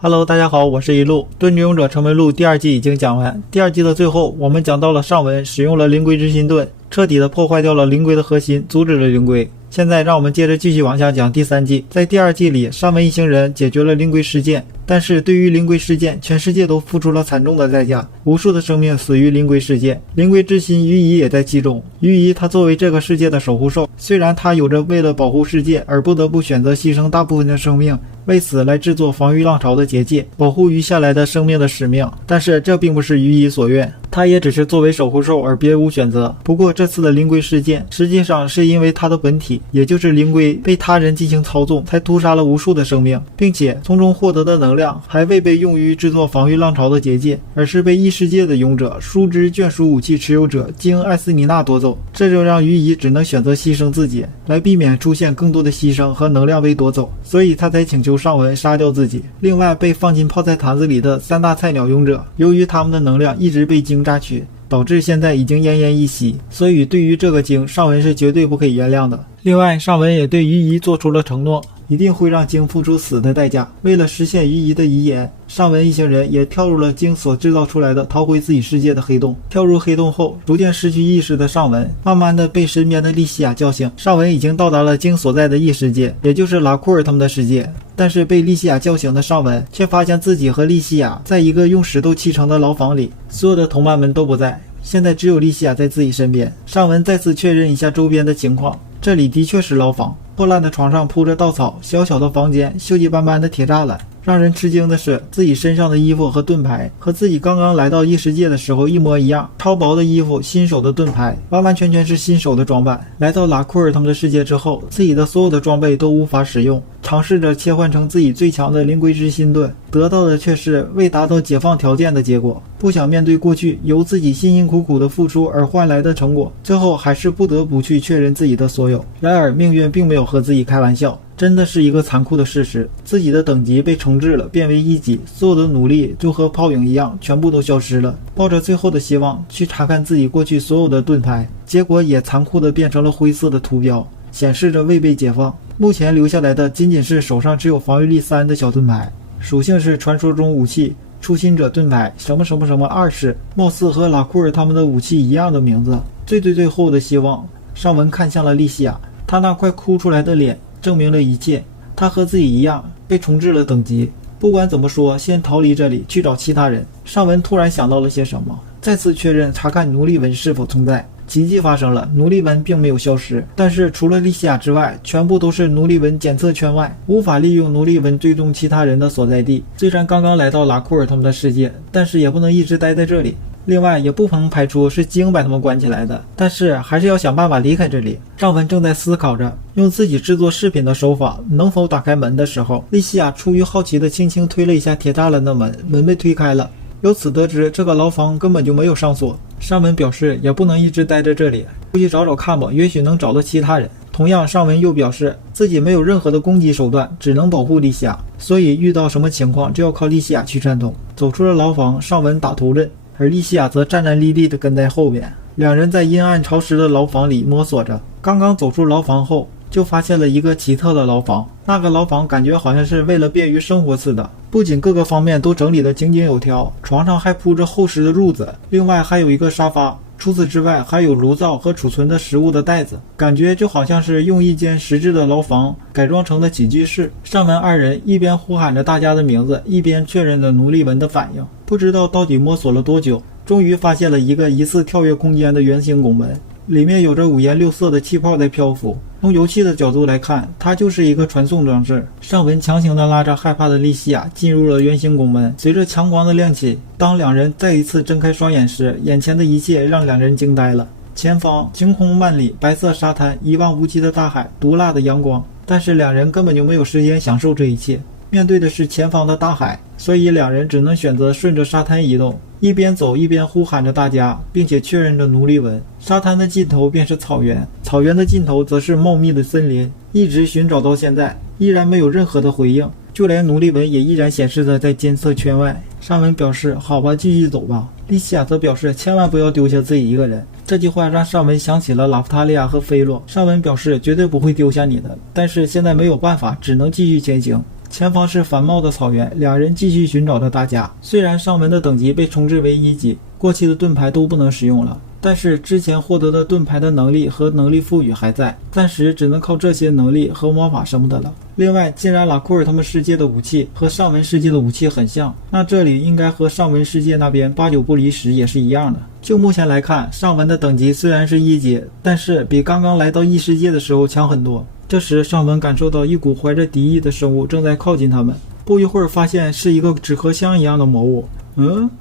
Hello， 大家好，我是一路。盾之勇者成为路第2季已经讲完，第2季的最后，我们讲到了上文使用了灵龟之心盾，彻底的破坏掉了灵龟的核心，阻止了灵龟。现在让我们接着继续往下讲第3季。在第2季里，上文一行人解决了灵龟事件，但是对于灵龟事件，全世界都付出了惨重的代价，无数的生命死于灵龟事件。灵龟之心于乙也在其中。于乙他作为这个世界的守护兽，虽然他有着为了保护世界而不得不选择牺牲大部分的生命，为此来制作防御浪潮的结界，保护余下来的生命的使命，但是这并不是于乙所愿，他也只是作为守护兽而别无选择。不过这次的灵龟事件实际上是因为他的本体，也就是灵龟被他人进行操纵，才屠杀了无数的生命，并且从中获得的能量还未被用于制作防御浪潮的结界，而是被异世界的勇者树枝眷属武器持有者经艾斯尼娜夺走，这就让于乙只能选择牺牲自己，来避免出现更多的牺牲和能量被夺走，所以他才请求上文杀掉自己。另外被放进泡菜坛子里的3大菜鸟勇者，由于他们的能量一直被鲸榨取，导致现在已经奄奄一息，所以对于这个鲸，上文是绝对不可以原谅的。另外上文也对于乙做出了承诺，一定会让鲸付出死的代价。为了实现于乙的遗言，上文一行人也跳入了鲸所制造出来的逃回自己世界的黑洞。跳入黑洞后，逐渐失去意识的上文慢慢的被身边的莉西亚叫醒。上文已经到达了鲸所在的异世界，也就是拉库尔他们的世界，但是被莉西亚叫醒的上文却发现自己和莉西亚在一个用石头砌成的牢房里，所有的同伴们都不在，现在只有莉西亚在自己身边。上文再次确认一下周边的情况，这里的确是牢房，破烂的床上铺着稻草，小小的房间，锈迹斑斑的铁栅栏。让人吃惊的是，自己身上的衣服和盾牌和自己刚刚来到异世界的时候一模一样，超薄的衣服，新手的盾牌，完完全全是新手的装扮。来到拉库尔他们的世界之后，自己的所有的装备都无法使用，尝试着切换成自己最强的灵龟之心盾，得到的却是未达到解放条件的结果。不想面对过去由自己辛辛苦苦的付出而换来的成果，最后还是不得不去确认自己的所有。然而命运并没有和自己开玩笑，真的是一个残酷的事实，自己的等级被重置了，变为1级，所有的努力就和泡影一样，全部都消失了。抱着最后的希望去查看自己过去所有的盾牌，结果也残酷的变成了灰色的图标，显示着未被解放。目前留下来的仅仅是手上只有防御力3的小盾牌，属性是传说中武器初心者盾牌什么什么什么2世，貌似和拉库尔他们的武器一样的名字。最后的希望，上文看向了莉西亚，她那快哭出来的脸证明了一切，他和自己一样被重置了等级。不管怎么说，先逃离这里，去找其他人。上文突然想到了些什么，再次确认查看奴隶纹是否存在。奇迹发生了，奴隶纹并没有消失，但是除了莉西亚之外，全部都是奴隶纹检测圈外，无法利用奴隶纹追踪其他人的所在地。虽然刚刚来到拉库尔他们的世界，但是也不能一直待在这里。另外也不能排除是鲸把他们关起来的，但是还是要想办法离开这里。上文正在思考着用自己制作饰品的手法能否打开门的时候，莉西亚出于好奇的轻轻推了一下铁栅栏的门，门被推开了。由此得知这个牢房根本就没有上锁。上文表示也不能一直待在这里，出去找找看吧，也许能找到其他人。同样上文又表示自己没有任何的攻击手段，只能保护莉西亚，所以遇到什么情况就要靠莉西亚去战斗。走出了牢房，上文打头阵，而莉西亚则战战栗栗地跟在后面。两人在阴暗潮湿的牢房里摸索着，刚刚走出牢房后就发现了一个奇特的牢房。那个牢房感觉好像是为了便于生活似的，不仅各个方面都整理得井井有条，床上还铺着厚实的褥子，另外还有一个沙发，除此之外还有炉灶和储存的食物的袋子，感觉就好像是用一间实质的牢房改装成的起居室。上文二人一边呼喊着大家的名字，一边确认着奴隶纹的反应。不知道到底摸索了多久，终于发现了一个疑似跳跃空间的圆形拱门，里面有着五颜六色的气泡在漂浮。从游戏的角度来看，它就是一个传送装置。上文强行地拉着害怕的莉西亚进入了圆形拱门，随着强光的亮起，当两人再一次睁开双眼时，眼前的一切让两人惊呆了。前方晴空万里，白色沙滩，一望无际的大海，毒辣的阳光，但是两人根本就没有时间享受这一切。面对的是前方的大海，所以两人只能选择顺着沙滩移动，一边走一边呼喊着大家，并且确认着奴隶纹。沙滩的尽头便是草原，草原的尽头则是茂密的森林。一直寻找到现在，依然没有任何的回应，就连奴隶纹也依然显示着在监测圈外。上文表示好吧，继续走吧。莉西亚则表示千万不要丢下自己一个人。这句话让上文想起了拉夫塔利亚和菲洛。上文表示绝对不会丢下你的，但是现在没有办法，只能继续前行。前方是繁茂的草原，两人继续寻找着大家。虽然上文的等级被重置为1级，过去的盾牌都不能使用了，但是之前获得的盾牌的能力和能力赋予还在，暂时只能靠这些能力和魔法什么的了。另外，既然拉库尔他们世界的武器和上文世界的武器很像，那这里应该和上文世界那边8九不离10也是一样的。就目前来看，上文的等级虽然是1级，但是比刚刚来到异世界的时候强很多。这时上文感受到一股怀着敌意的生物正在靠近他们，不一会儿发现是一个纸壳箱一样的魔物。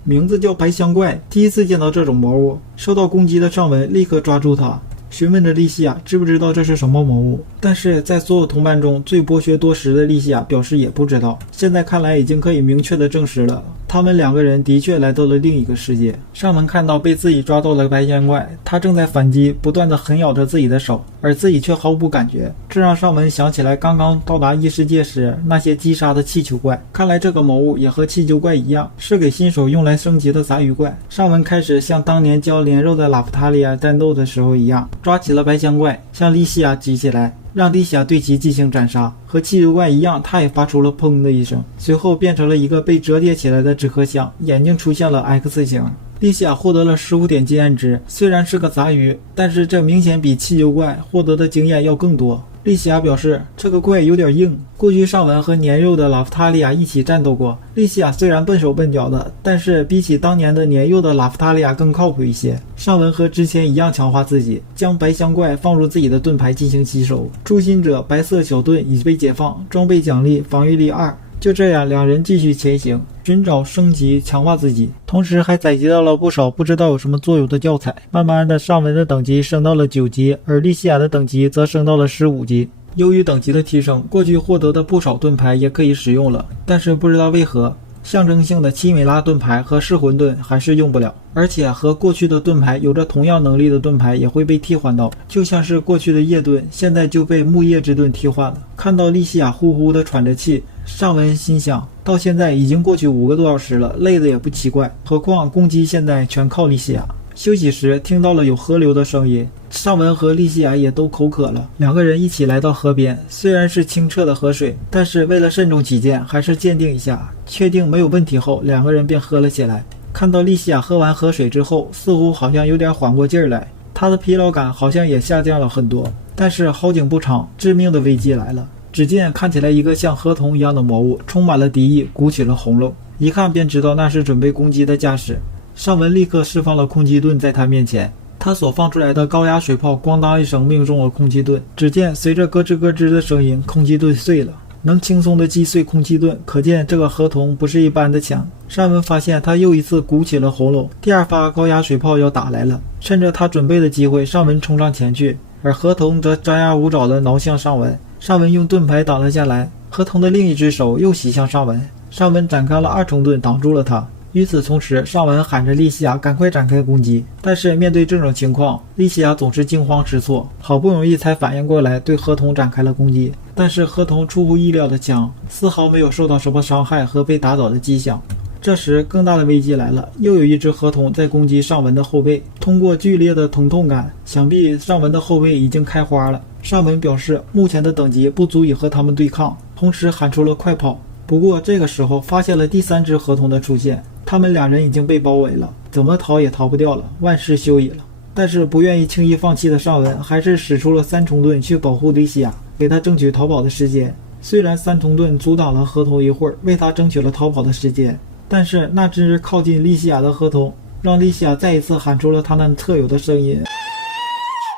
名字叫白香怪，第一次见到这种魔物。受到攻击的上文立刻抓住它，询问着莉西亚知不知道这是什么魔物。但是在所有同伴中最博学多识的莉西亚表示也不知道。现在看来已经可以明确的证实了，他们两个人的确来到了另一个世界。上文看到被自己抓到了白香怪，他正在反击，不断的狠咬着自己的手，而自己却毫无感觉，这让上文想起来刚刚到达异世界时那些击杀的气球怪。看来这个魔物也和气球怪一样，是给新手用来升级的杂鱼怪。上文开始像当年教连肉的拉夫塔利亚战斗的时候一样，抓起了白香怪，向莉西亚举起来，让莉西亚对其进行斩杀。和气球怪一样，他也发出了砰的一声，随后变成了一个被折叠起来的纸壳箱，眼睛出现了 X 型。莉西亚获得了15点经验值，虽然是个杂鱼，但是这明显比气球怪获得的经验要更多。莉西亚表示这个怪有点硬，过去上文和年幼的拉夫塔利亚一起战斗过，莉西亚虽然笨手笨脚的，但是比起当年的年幼的拉夫塔利亚更靠谱一些。上文和之前一样强化自己，将白香怪放入自己的盾牌进行吸收。诛心者白色小盾已被解放，装备奖励防御力2。就这样，两人继续前行，寻找升级强化自己，同时还采集到了不少不知道有什么作用的教材。慢慢的，上文的等级升到了9级，而莉西亚的等级则升到了15级。由于等级的提升，过去获得的不少盾牌也可以使用了，但是不知道为何象征性的7米拉盾牌和噬魂盾还是用不了，而且和过去的盾牌有着同样能力的盾牌也会被替换到，就像是过去的夜盾现在就被木叶之盾替换了。看到莉西亚呼呼的喘着气，上文心想，到现在已经过去5个多小时了，累的也不奇怪，何况攻击现在全靠莉西亚。休息时听到了有河流的声音，上文和莉西亚也都口渴了，两个人一起来到河边。虽然是清澈的河水，但是为了慎重起见，还是鉴定一下，确定没有问题后，两个人便喝了起来。看到莉西亚喝完河水之后，似乎好像有点缓过劲儿来，她的疲劳感好像也下降了很多。但是好景不长，致命的危机来了。只见看起来一个像河童一样的魔物，充满了敌意，鼓起了红龙，一看便知道那是准备攻击的架势。上文立刻释放了空气盾在他面前，他所放出来的高压水炮咣当一声命中了空气盾，只见随着咯吱咯吱的声音，空气盾碎了，能轻松的击碎空气盾，可见这个河童不是一般的强。上文发现他又一次鼓起了喉咙，第2发高压水炮要打来了，趁着他准备的机会，上文冲上前去，而河童则张牙舞爪的挠向上文。上文用盾牌挡了下来，河童的另一只手又袭向上文，上文展开了2重盾挡住了他。与此同时，上文喊着莉西亚赶快展开攻击，但是面对这种情况，莉西亚总是惊慌失措，好不容易才反应过来，对河童展开了攻击。但是河童出乎意料的强，丝毫没有受到什么伤害和被打倒的迹象。这时更大的危机来了，又有一只河童在攻击上文的后背，通过剧烈的疼痛感，想必上文的后背已经开花了。上文表示目前的等级不足以和他们对抗，同时喊出了快跑。不过这个时候发现了第3只河童的出现，他们2人已经被包围了，怎么逃也逃不掉了，万事休矣了。但是不愿意轻易放弃的上文还是使出了3重盾去保护莉西亚，给他争取逃跑的时间。虽然3重盾阻挡了河童一会儿，为他争取了逃跑的时间，但是那只靠近莉西亚的河童让莉西亚再一次喊出了他那特有的声音。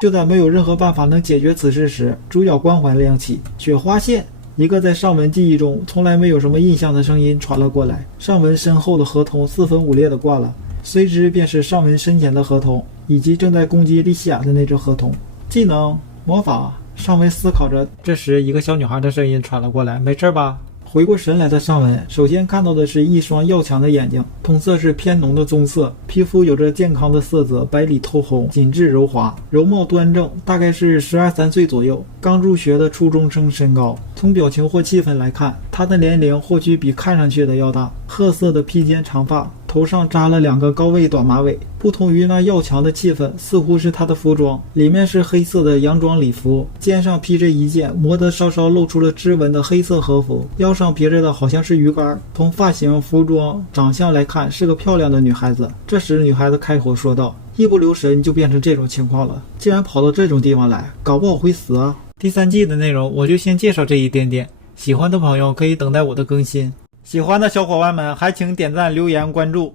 就在没有任何办法能解决此事时，主角光环亮起，雪花线。一个在上文记忆中从来没有什么印象的声音传了过来，上文身后的河童4分5裂的挂了，随之便是上文身前的河童以及正在攻击莉西亚的那只河童。技能魔法，上文思考着，这时一个小女孩的声音传了过来，没事吧？回过神来的上文首先看到的是一双要强的眼睛，瞳色是偏浓的棕色，皮肤有着健康的色泽，白里透红，紧致柔滑，容貌端正，大概是12、13岁左右，刚入学的初中生身高。从表情或气氛来看，他的年龄或许比看上去的要大。褐色的披肩长发，头上扎了2个高位短马尾。不同于那要强的气氛，似乎是她的服装，里面是黑色的洋装礼服，肩上披着一件磨得稍稍露出了织纹的黑色和服，腰上别着的好像是鱼竿。从发型、服装、长相来看，是个漂亮的女孩子。这时女孩子开口说道：“一不留神就变成这种情况了，既然跑到这种地方来，搞不好会死啊。”第3季的内容我就先介绍这一点点，喜欢的朋友可以等待我的更新。喜欢的小伙伴们还请点赞、留言、关注。